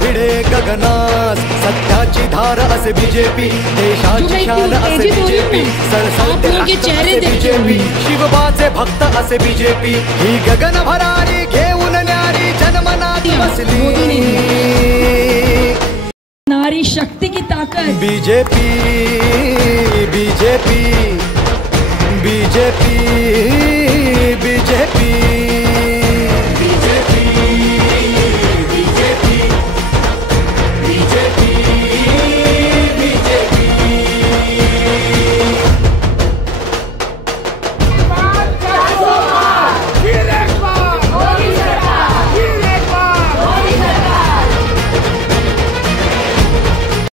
भिडे गगनास, सत्याची धार असे बीजेपी, देशाची शान असे बीजेपी, सरसरते राष्ट्र असे बीजेपी, शिवबाचे भक्त असे बीजेपी, ही गगन भरारी घेऊन न्यारी जनमनात बसली, नारी शक्ति की ताकत बीजेपी बीजेपी बीजेपी